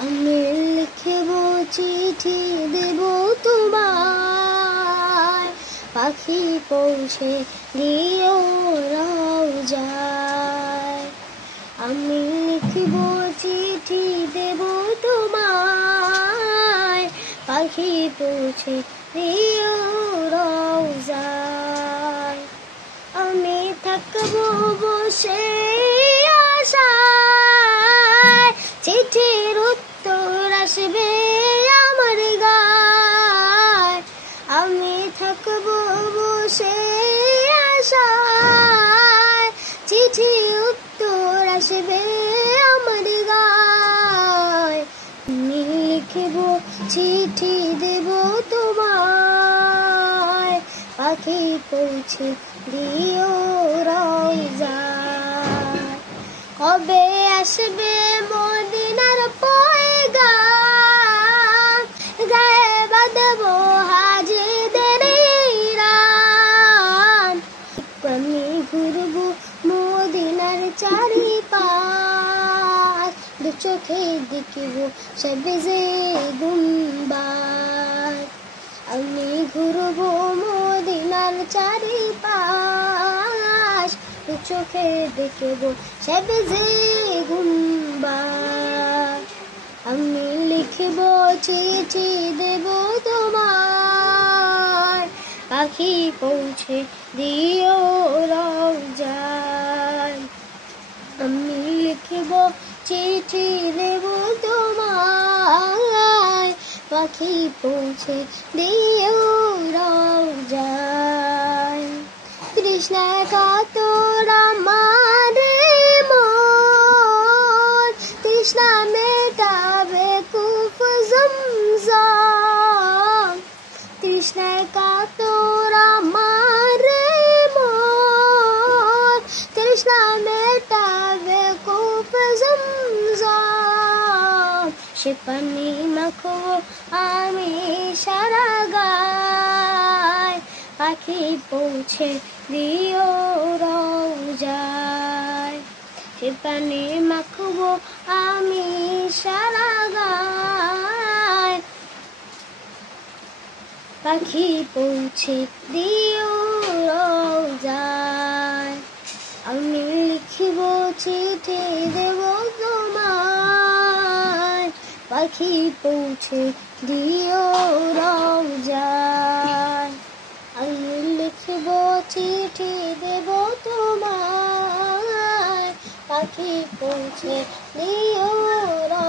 আমি লিখব চিঠি দেব তোমায়, পাখি পৌঁছে দিও রওজায়। আমি লিখব চিঠি দেব তোমায়, পাখি পৌঁছে দিও রওজায়। আমি থাকব বসে আশায়, চিঠির উত্তর আসবে আমার গায়। আমি থাকব বসে আশায়, চিঠির উত্তর আসবে আমার গায়। আমি লিখব চিঠি দেব তোমায়, পাখি পৌঁছে দিও রওজায়। কবে আসবে মদিনার পয়গাম, গায়ে বাঁধব হাজিদের রান। আমি ঘুরব মদিনার চারিপাশ, দু চোখে দেখব সবজে গুম্বাদ। আমি ঘুরব মদিনার চারিপাশ, দু চোখে দেখব সবজে গুম্বাদ। আমি লিখব চিঠি দেব তোমায়, পাখি পৌঁছে দিও রওজায়। আমি লিখব চিঠি দেব তোমায়, পাখি পৌঁছে দিও রওজায়। তৃষ্ণায় কাতর আমার মন, তৃষ্ণা মেটাবে কূপ জমজম। তৃষ্ণায় কাতর আমার মন, তৃষ্ণা মেটাবে কূপ জমজম। সে পানি মাখব আমি সারা গায়, পাখি পৌঁছে দিও রওজায়। সে পানি মাখব আমি সারা গায়, পাখি পৌঁছে দিও রওজায়। আমি লিখব চিঠি দেব তোমায়, পাখি পৌঁছে দিও রওজায়। আমি লিখব চিঠি দেব তোমায়, পাখি পৌঁছে দিও রওজায়।